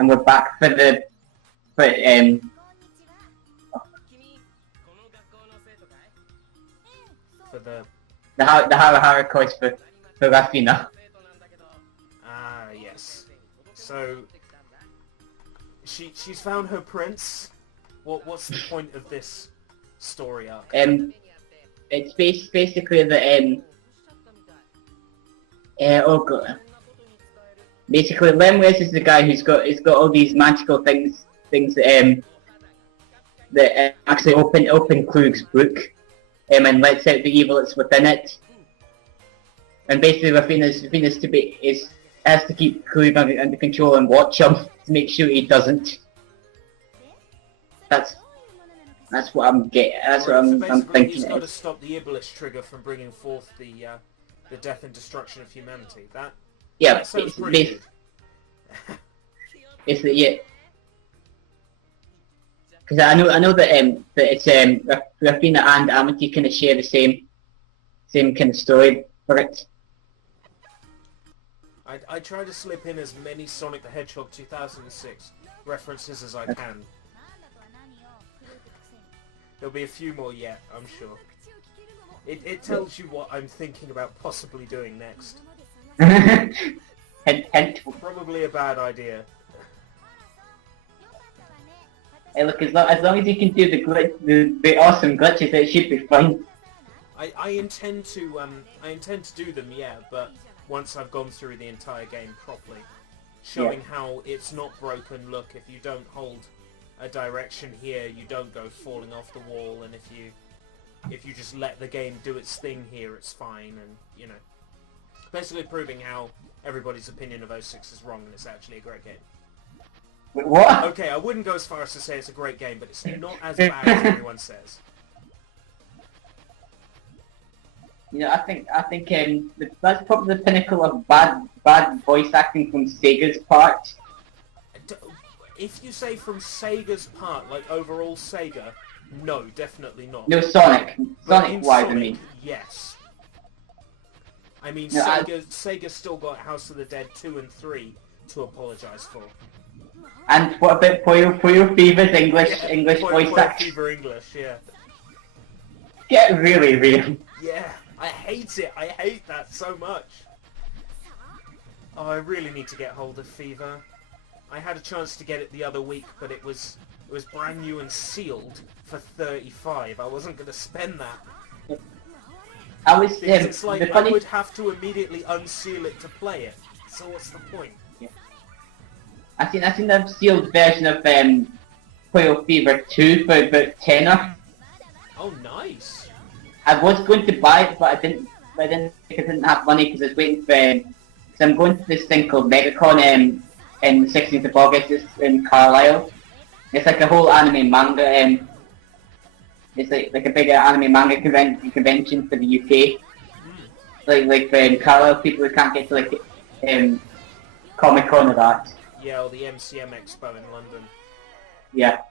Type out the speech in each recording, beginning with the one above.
and we're back for for For the Hara Hara course for Raffine. Yes. So she's found her prince. What's the point of this story arc? It's basically the oh god. Basically, Lemwes is the guy who's got all these magical things that actually open Klug's book, and lets out the evil that's within it. And basically, Raffine has to keep Klug under control and watch him to make sure he doesn't. That's what I'm getting. That's what I'm thinking. He's got to stop the Iblis trigger from bringing forth the death and destruction of humanity. That sounds pretty good. Basically, yeah. Because I know that it's Raffine and Amity kind of share the same kind of story for it. I try to slip in as many Sonic the Hedgehog 2006 references as I can. There'll be a few more yet, I'm sure. It tells you what I'm thinking about possibly doing next. Hint. Probably a bad idea. Hey, look, as long as you can do the awesome glitches, it should be fine. I intend to do them, yeah, but once I've gone through the entire game properly, showing how it's not broken. Look, if you don't hold a direction here, you don't go falling off the wall, and if you just let the game do its thing here, it's fine, and basically proving how everybody's opinion of 06 is wrong and it's actually a great game. Wait, what? Okay, I wouldn't go as far as to say it's a great game, but it's not as bad as everyone says. I think that's probably the pinnacle of bad voice acting from Sega's part. If you say from Sega's part, like overall Sega, no, definitely not. No, Sonic wise, I mean. Yes. I mean, no, Sega's still got House of the Dead 2 and 3 to apologise for. And what about Puyo Fever's English voice acting? Fever English, yeah. Get really real. Yeah, I hate it. I hate that so much. Oh, I really need to get hold of Fever. I had a chance to get it the other week, but it was brand new and sealed for $35. I wasn't going to spend that. It's like I would have to immediately unseal it to play it. So what's the point? Yeah. I seen the sealed version of Puyo Fever 2 for about $10. Oh, nice. I was going to buy it, but I didn't because I didn't have money because I was waiting for. Because I'm going to this thing called MegaCon in the 16th of August. It's in Carlisle. It's like a whole anime manga. It's like a big anime manga convention for the UK. Like for Carlisle people who can't get to like Comic Con or that. Yeah, or the MCM Expo in London. Yeah.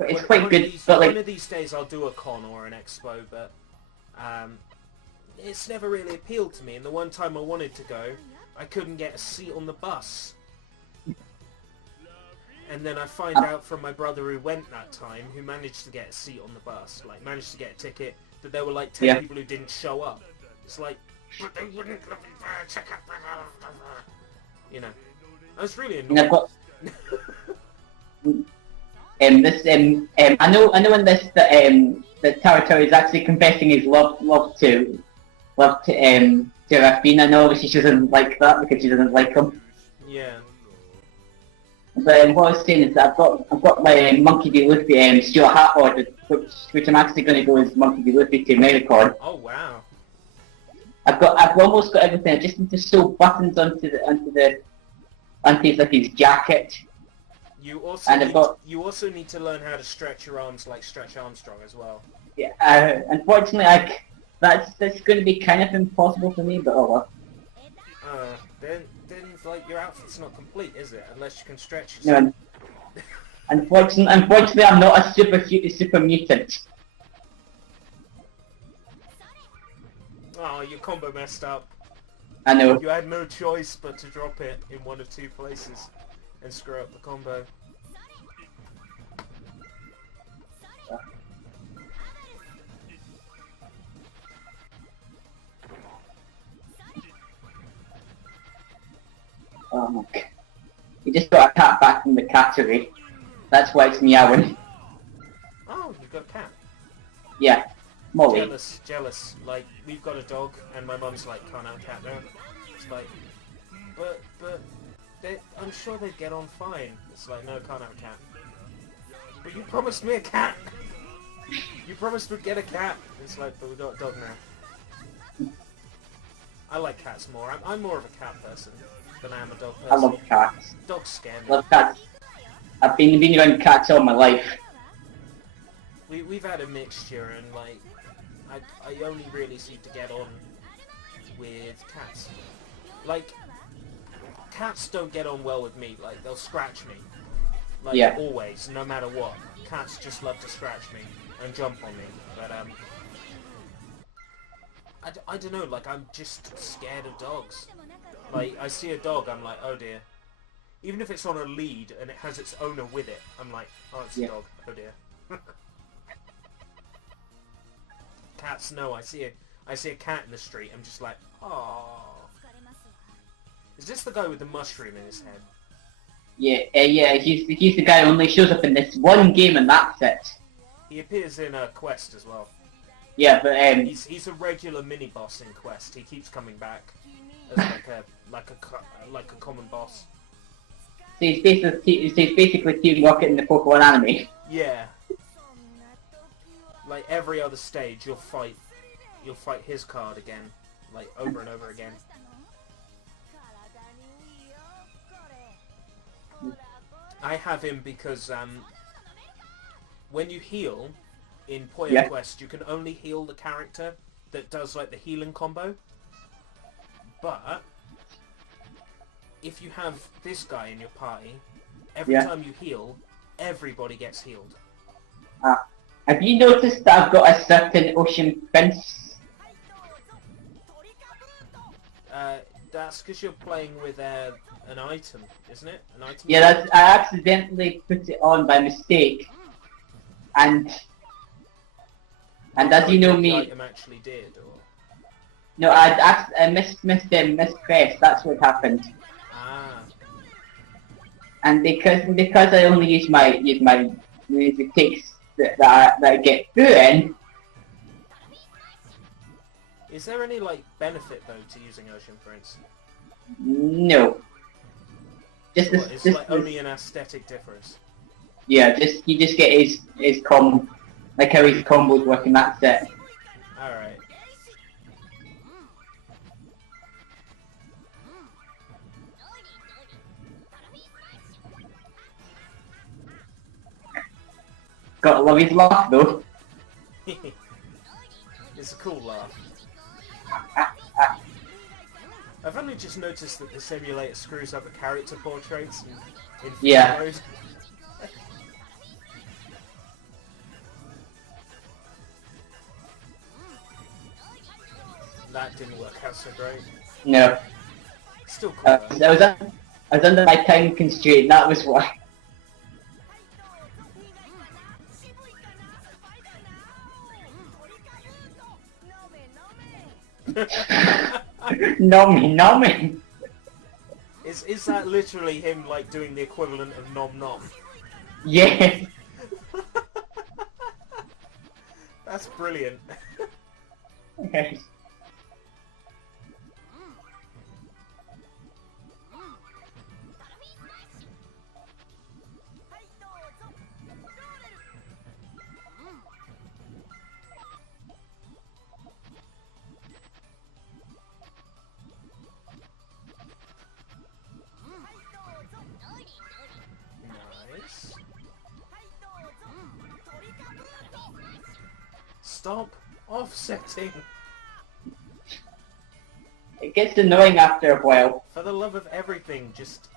It's quite good, but like one of these days I'll do a con or an expo, but it's never really appealed to me. And the one time I wanted to go, I couldn't get a seat on the bus. And then I find out from my brother who went that time, who managed to get a seat on the bus, like managed to get a ticket, that there were like 10 people who didn't show up. It's like, but they wouldn't let me check out. I was really annoyed. I know in this that Taratari is actually confessing his love to Raffine. I know obviously she doesn't like that because she doesn't like him. Yeah. But what I was saying is that I've got my Monkey D. Luffy Stuart hat ordered, which I'm actually going to go as Monkey D. Luffy to AmeriCon. Oh wow. I've almost got everything. I just need to sew buttons onto his jacket. You also need to learn how to stretch your arms like Stretch Armstrong as well. Yeah, unfortunately, that's going to be kind of impossible for me, but oh well. Then like your outfit's not complete, is it? Unless you can stretch yourself. No, unfortunately, I'm not a super mutant. Oh, your combo messed up. I know. You had no choice but to drop it in one of two places. and screw up the combo. Oh my god. You just got a cat back from the cattery. That's why it's meowing. Oh, you've got a cat. Yeah. Molly. Jealous, jealous. Like, we've got a dog, and my mum's like, can't have a cat now. It's like, but, I'm sure they'd get on fine. It's like, no, can't have a cat. But you promised me a cat! You promised we'd get a cat! It's like, but we got a dog now. I like cats more. I'm more of a cat person than I am a dog person. I love cats. Dogs scare me. Love cats. I've been around cats all my life. We've had a mixture, and like, I only really seem to get on with cats. Like, cats don't get on well with me. Like, they'll scratch me. Like, yeah. Always, no matter what. Cats just love to scratch me and jump on me. But I don't know. Like, I'm just scared of dogs. Like, I see a dog, I'm like, oh dear. Even if it's on a lead and it has its owner with it, I'm like, oh, it's a dog. Oh dear. Cats, no. I see a cat in the street. I'm just like, oh. Is this the guy with the mushroom in his head? Yeah, yeah. He's the guy who only shows up in this one game, and that's it. He appears in Quest as well. Yeah, but he's a regular mini boss in Quest. He keeps coming back as like a common boss. So he's basically Team Rocket in the Pokemon anime. Yeah. Like every other stage, you'll fight his card again, like over and over again. I have him because when you heal in Puyo Quest, you can only heal the character that does like the healing combo. But if you have this guy in your party, every time you heal, everybody gets healed. Have you noticed that I've got a certain ocean prince? That's because you're playing with an item, isn't it? An item. Yeah, I accidentally put it on by mistake, and as you know me, the item actually did, or no, I mispressed. That's what happened. ah. And because I only use my music takes that I get through in. Is there any like benefit though to using Ocean Prince? No. It's like only an aesthetic difference. Yeah, you just get his combo, like how his combos work, and that's it. All right. Gotta love his laugh though. It's a cool laugh. I've only just noticed that the simulator screws up the character portraits in mode. That didn't work out so great. No. Still cool though. I was under my time constraint, that was why. Nomi. Is that literally him like doing the equivalent of nom nom? Yeah. That's brilliant. Okay. Nice. Stop offsetting. It gets annoying after a while. For the love of everything, just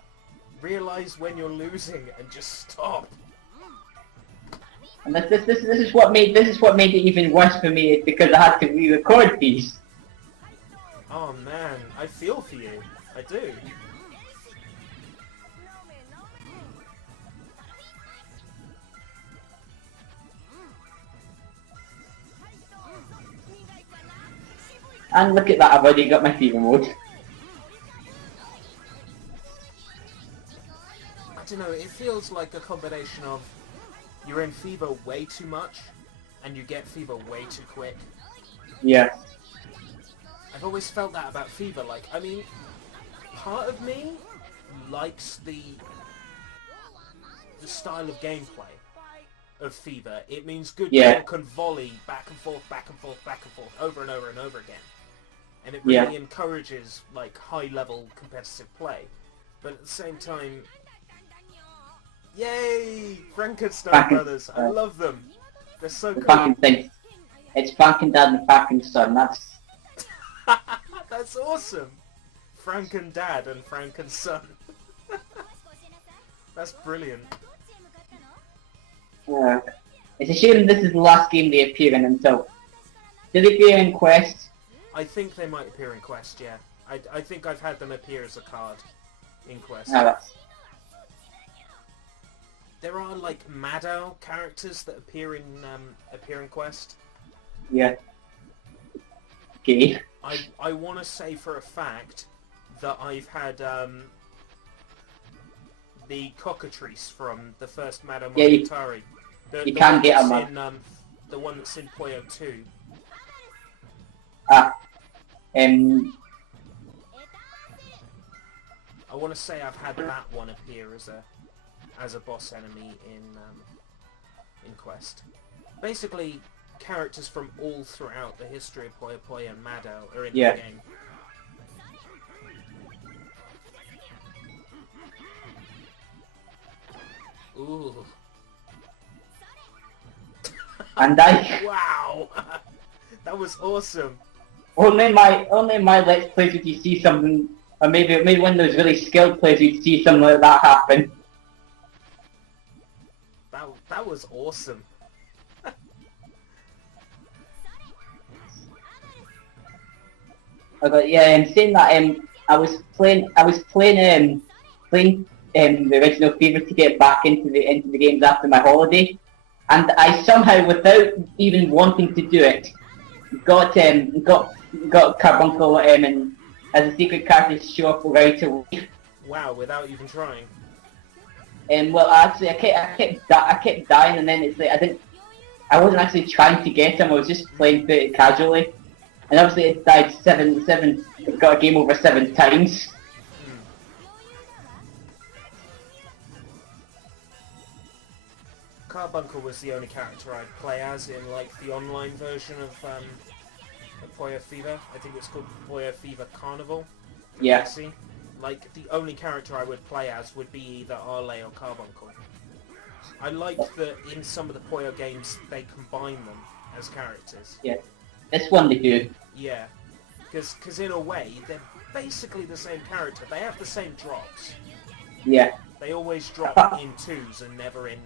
realize when you're losing and just stop. And this is what made it even worse for me, is because I had to re-record these. Oh man, I feel for you. I do. And look at that, I've already got my fever mode. I don't know, it feels like a combination of you're in fever way too much, and you get fever way too quick. Yeah. I've always felt that about fever, like, I mean, part of me likes the style of gameplay of fever. It means good people can volley back and forth, back and forth, back and forth, over and over and over again. And it really encourages, like, high-level competitive play. But at the same time, yay! Frankenstein brothers, I love them. They're so cool. Fucking thing. It's Frankendad and Frankenson, that's... That's awesome! Frankendad and Frankenson. That's brilliant. It's a shame this is the last game they appear in until... Do they appear in Quest? I think they might appear in Quest, yeah. I think I've had them appear as a card in Quest. Oh, that's... There are, like, Madao characters that appear in Quest. Yeah. Okay. I want to say for a fact that I've had the cockatrice from the first Madame Monogatari. You can get them. The one that's in Puyo 2. I want to say I've had that one appear as a boss enemy in Quest. Basically, characters from all throughout the history of Puyo Puyo and Madao are in the game. Ooh. And I... Wow! That was awesome! Only my Let's Plays would you see something, or maybe one of those really skilled players you'd see something like that happen. That was awesome. And saying that, I was playing the original Fever to get back into the games after my holiday, and I somehow, without even wanting to do it, got Carbuncle and as a secret character to show up right away. Wow, without even trying. Well, actually, I kept dying, and then it's like I wasn't actually trying to get him. I was just playing pretty casually, and obviously it died got a game over 7 times. Carbuncle was the only character I'd play as in, like, the online version of Puyo Fever. I think it's called Puyo Fever Carnival. Yeah. PC. Like, the only character I would play as would be either Arle or Carbuncle. I like that in some of the Puyo games they combine them as characters. Yeah. This one they do. Yeah. Because in a way, they're basically the same character. They have the same drops. Yeah. They always drop in 2s and never in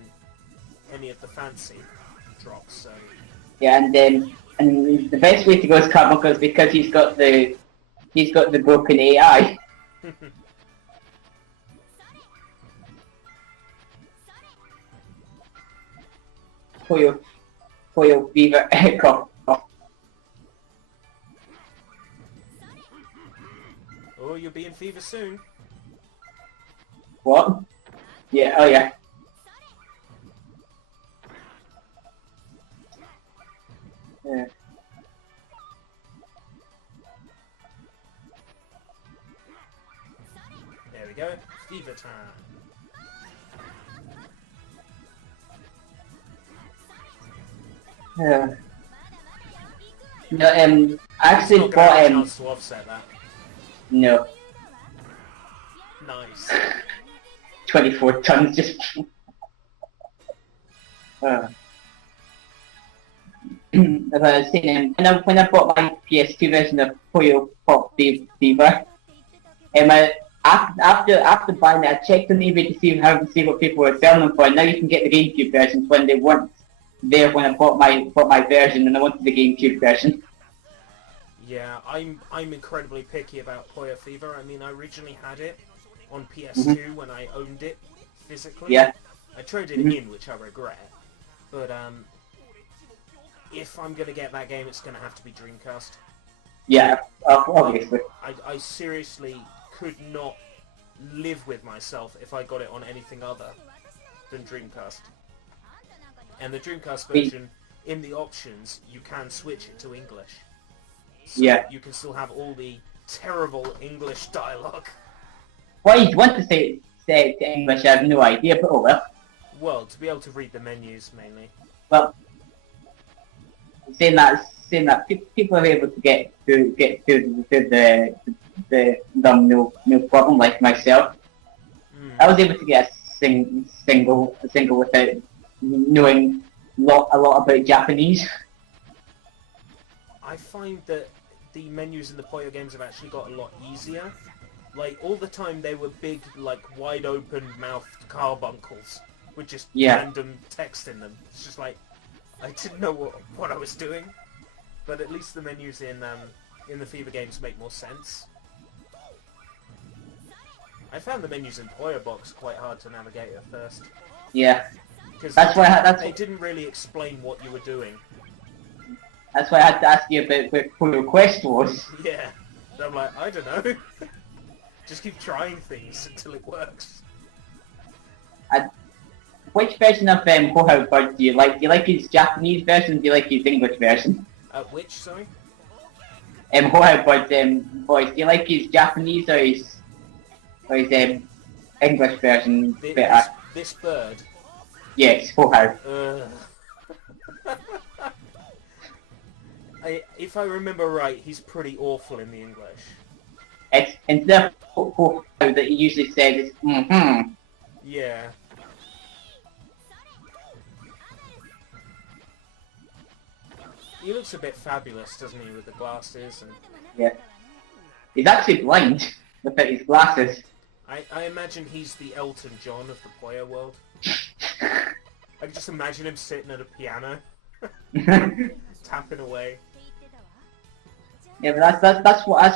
any of the fancy drops, so... Yeah, and the best way to go is Carbuncle is because he's got the broken AI. Puyo Fever Echo. Oh, you'll be in fever soon. What? Yeah, oh yeah. Yeah. There we go. Fever time. Yeah. No, I actually bought a chance to offset that. No. Nice. 24 tons just. As I was saying, when I bought my PS2 version of Puyo Pop Fever, after buying it, I checked on eBay to see what people were selling them for. And now you can get the GameCube versions when they weren't there when I bought my version, and I wanted the GameCube version. Yeah, I'm incredibly picky about Puyo Fever. I mean, I originally had it on PS2 when I owned it physically. Yeah. I traded it in, which I regret. But if I'm gonna get that game, it's gonna have to be Dreamcast. Yeah, obviously. I seriously could not live with myself if I got it on anything other than Dreamcast. And the Dreamcast version, in the options, you can switch it to English. So Yeah. you can still have all the terrible English dialogue. Why you'd want to say it to English, I have no idea, but oh well. Well, to be able to read the menus, mainly. Well, saying that people are able to get through the them no problem, like myself. I was able to get a single without knowing a lot about Japanese. I find that the menus in the Puyo games have actually got a lot easier. Like, all the time they were big, like, wide-open-mouthed carbuncles with just random text in them. It's just like, I didn't know what I was doing. But at least the menus in the FIFA games make more sense. I found the menus in Puyo Box quite hard to navigate at first. Yeah. Because they didn't really explain what you were doing. That's why I had to ask you about where Puyo Quest was. Yeah. And I'm like, I don't know. Just keep trying things until it works. Which version of Ho Bird do you like? Do you like his Japanese version or do you like his English version? Which, sorry? Ho Bird voice. Do you like his Japanese or his English version better? This bird? Yes, Ho. If I remember right, he's pretty awful in the English. It's instead of Ho that he usually says it's mm-hmm. Yeah. He looks a bit fabulous, doesn't he, with the glasses and... Yeah. He's actually blind without his glasses. I imagine he's the Elton John of the Puyo world. I can just imagine him sitting at a piano, tapping away. Yeah, but that's why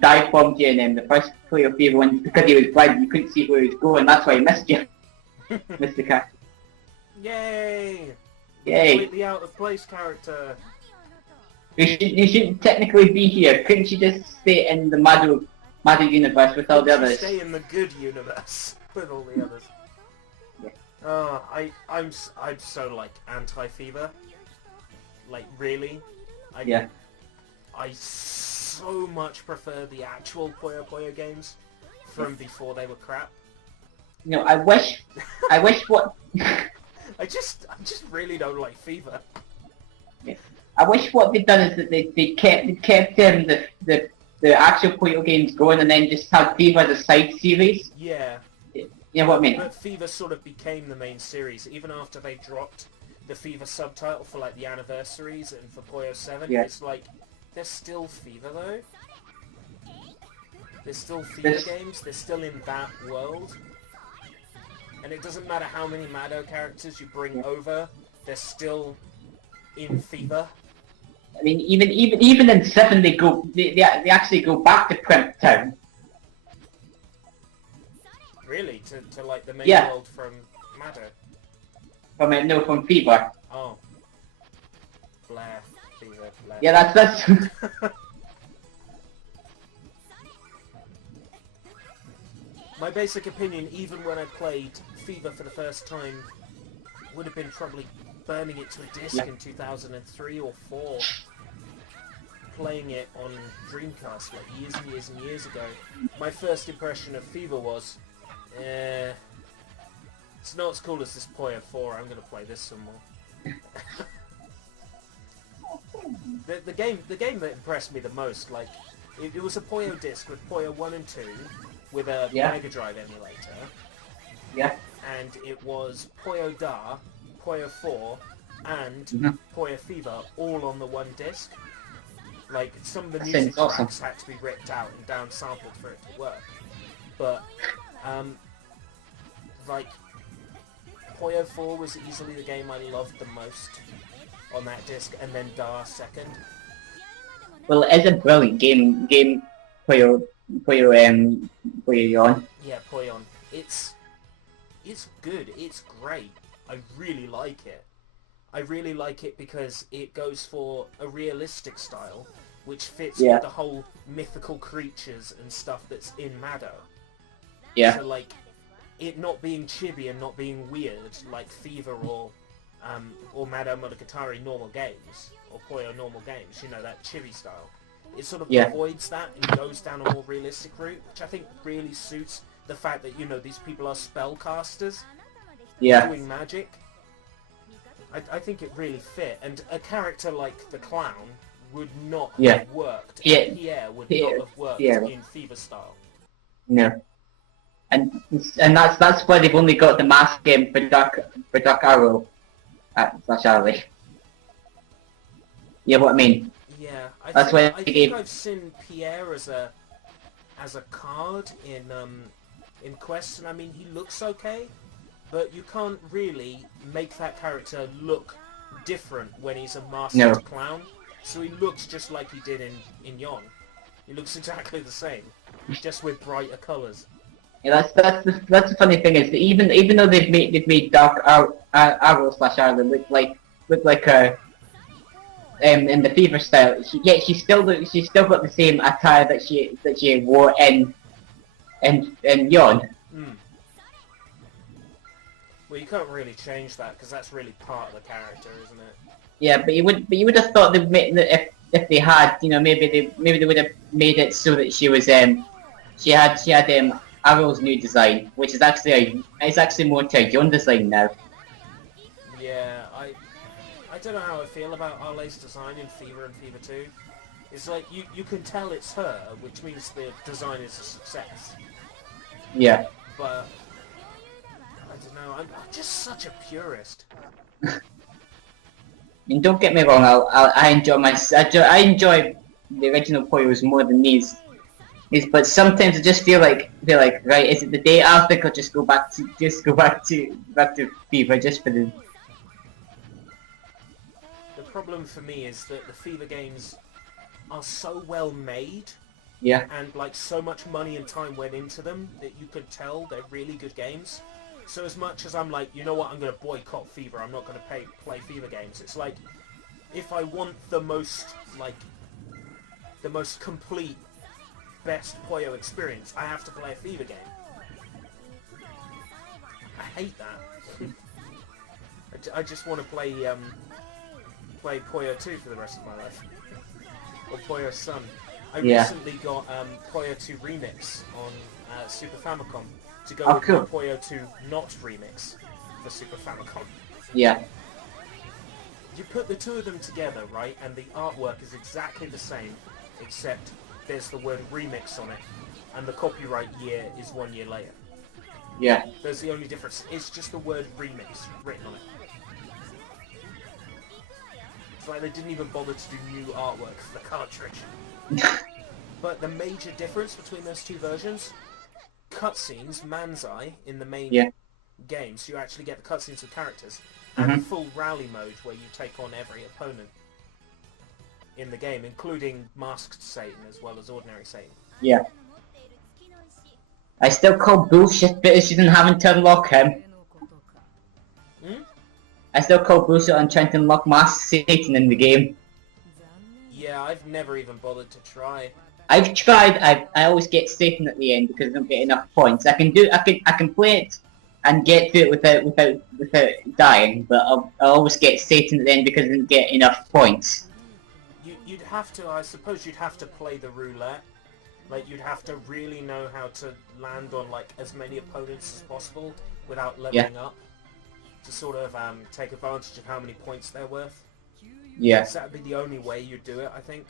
Dive bombed you in the first Puyo Fever one, because he was blind. You couldn't see where he was going. That's why he missed you, Mr. Cat. Yay! Yay! Completely out of place character. You shouldn't technically be here. Couldn't you just stay in the Mado universe with all the others? Stay in the good universe with all the others. Yeah. I'm so like anti-Fever. Like really, Yeah. I so much prefer the actual Puyo games from before they were crap. You know, I wish what. I just really don't like Fever. Yeah. I wish what they'd done is that they kept the actual Puyo games going and then just had Fever as a side series. Yeah. You know what I mean? But Fever sort of became the main series, even after they dropped the Fever subtitle for like the anniversaries and for Puyo 7. Yeah. It's like, there's still Fever though. There's still Fever games, they're still in that world. And it doesn't matter how many Mado characters you bring over, they're still in Fever. I mean, even in 7 they actually go back to Primp Town. Really? To like the main Yeah. world from Mado? From Fever. Oh. Blair. Fever. Blair. Yeah, that's. My basic opinion, even when I played Fever for the first time, would have been probably burning it to a disc in 2003 or 4. Playing it on Dreamcast like years and years and years ago. My first impression of Fever was, it's not as cool as this Puyo 4, I'm going to play this some more. the game that impressed me the most, like, it was a Puyo disc with Puyo 1 and 2, with a Mega Drive emulator. Yeah. And it was Puyo Da, Puyo 4, and Puyo Fever all on the one disc. Like, some of the music tracks had to be ripped out and down-sampled for it to work. But, like, Puyo 4 was easily the game I loved the most on that disc, and then Da second. Well, it is a brilliant game Puyo Yon. Yeah, Puyon. It's good. It's great. I really like it. I really like it because it goes for a realistic style, which fits Yeah. with the whole mythical creatures and stuff that's in Mado. Yeah. So like, it not being chibi and not being weird like Fever or Mado Monogatari normal games, or Puyo normal games, you know, that chibi style. It sort of Yeah. avoids that and goes down a more realistic route, which I think really suits the fact that, you know, these people are spellcasters Yeah. doing magic. I think it really fit, and a character like the clown would not Yeah. have worked, Yeah. and Pierre would not have worked Yeah. in Fever style. No. And that's why they've only got the mask game for Dark Arrow slash Arley. Yeah, what I mean. Yeah, I That's think, why I they think gave. I've seen Pierre as a card in Quest, and I mean, he looks okay, but you can't really make that character look different when he's a masked No. clown. So he looks just like he did in Yon. He looks exactly the same, just with brighter colours. Yeah, that's the funny thing is that even though they've made Dark Arrow slash Arley look like a in the Fever style, she's still got the same attire that she wore in Yon. Mm. Well, you can't really change that because that's really part of the character, isn't it? Yeah, but you would have thought they'd make if they had, you know, maybe they would have made it so that she was she had Arrow's new design, which is actually more to a Yon design now. Yeah, I don't know how I feel about Arle's design in Fever and Fever 2. It's like, you can tell it's her, which means the design is a success. Yeah. But, I don't know, I'm just such a purist. I mean, don't get me wrong. I enjoy the original Poyos more than these, but sometimes I just feel like right, is it the day after? I'll just go back to Fever just for the. The problem for me is that the Fever games are so well made, Yeah. and like so much money and time went into them that you could tell they're really good games. So as much as I'm like, you know what, I'm going to boycott Fever, I'm not going to play Fever games, it's like, if I want the most complete, best Puyo experience, I have to play a Fever game. I hate that. I just want to play Puyo 2 for the rest of my life. Or Puyo Sun. I recently got Puyo 2 Remix on Super Famicom to go with cool. the Puyo 2 Not Remix for Super Famicom. Yeah. You put the two of them together, right, and the artwork is exactly the same, except there's the word remix on it, and the copyright year is 1 year later. Yeah. There's the only difference. It's just the word remix written on it. It's like they didn't even bother to do new artwork for the cartridge. But the major difference between those two versions, cutscenes, Manzai, in the main game, so you actually get the cutscenes with characters, and the full rally mode where you take on every opponent in the game, including Masked Satan as well as Ordinary Satan. Yeah. I still call bullshit because she didn't have to unlock him. I still call bullshit on trying to unlock Masked Satan in the game. Yeah, I've never even bothered to try. I've tried. I always get Satan at the end because I don't get enough points. I can play it and get through it without dying, but I always get Satan at the end because I didn't get enough points. You'd have to, I suppose you'd have to play the roulette. Like, you'd have to really know how to land on, like, as many opponents as possible without leveling up. To sort of take advantage of how many points they're worth. Yeah. So that'd be the only way you'd do it, I think.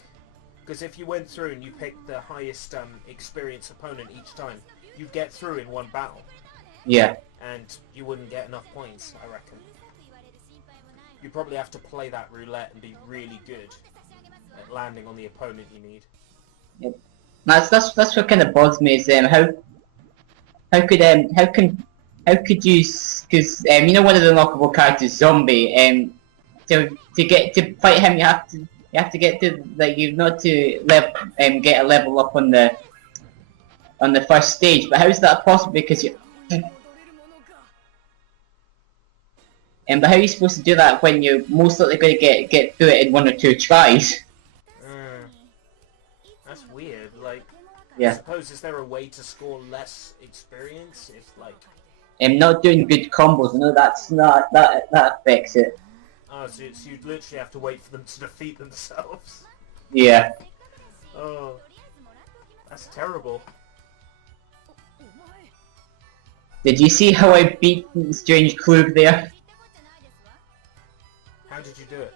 Because if you went through and you picked the highest experience opponent each time, you'd get through in one battle. Yeah. And you wouldn't get enough points, I reckon. You probably have to play that roulette and be really good at landing on the opponent you need. Yep. That's what kind of bothers me is how could you, because you know, one of the unlockable characters, Zombie, to fight him you have to get to, like, you've not to get a level up on the first stage. But how is that possible? Because you but how are you supposed to do that when you're most likely going to get through it in 1 or 2 tries? That's weird. Like, I Yeah. suppose, is there a way to score less experience if, like... I'm not doing good combos. No, that's not that affects it. Oh, so you'd literally have to wait for them to defeat themselves. Yeah. Oh, that's terrible. Did you see how I beat Strange Klug there? How did you do it?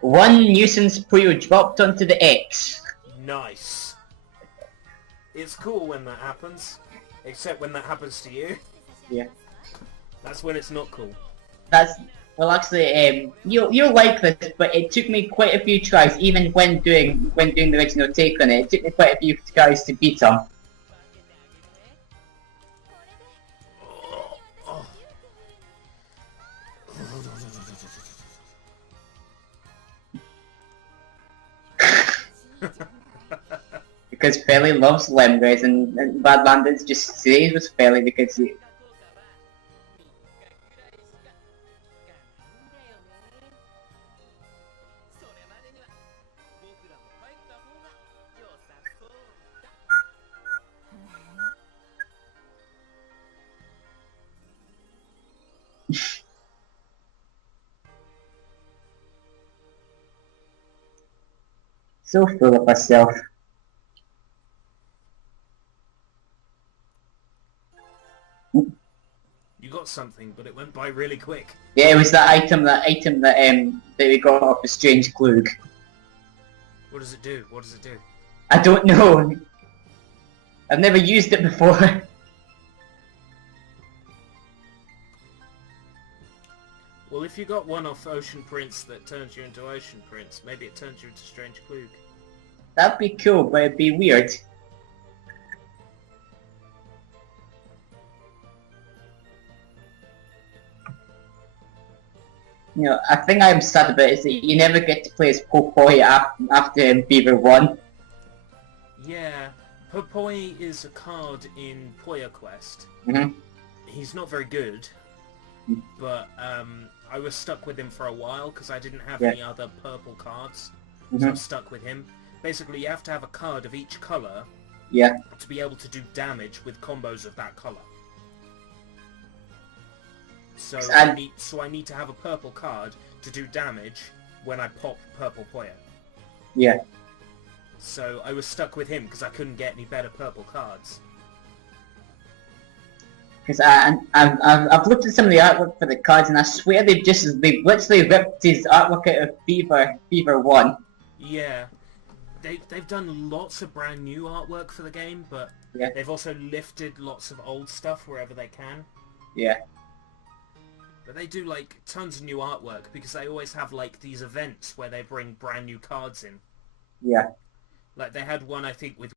One nuisance puyo dropped onto the X. Nice. It's cool when that happens, except when that happens to you. Yeah. That's when it's not cool. That's well, actually, you'll like this, but it took me quite a few tries, even when doing the original take on it. It took me quite a few tries to beat him. Because Felly loves Lemguys, and Bad Bandits just stays with Felly because he... so full of herself. You got something, but it went by really quick. Yeah, it was that item that we got off the Strange Klug. What does it do? What does it do? I don't know. I've never used it before. Well, if you got one off Ocean Prince that turns you into Ocean Prince, maybe it turns you into Strange Klug. That'd be cool, but it'd be weird. You know, a thing I'm sad about is that you never get to play as Popoi after Beaver 1. Yeah, Popoi is a card in Puyo Quest. Mm-hmm. He's not very good, but I was stuck with him for a while because I didn't have any other purple cards, so I was stuck with him. Basically, you have to have a card of each colour to be able to do damage with combos of that colour. So I need to have a purple card to do damage when I pop purple Puyo. Yeah. So I was stuck with him because I couldn't get any better purple cards. Because I've looked at some of the artwork for the cards, and I swear they've literally ripped his artwork out of Beaver 1. Yeah. They've done lots of brand new artwork for the game, but they've also lifted lots of old stuff wherever they can. Yeah. But they do, like, tons of new artwork because they always have, like, these events where they bring brand new cards in. Yeah. Like, they had one, I think, with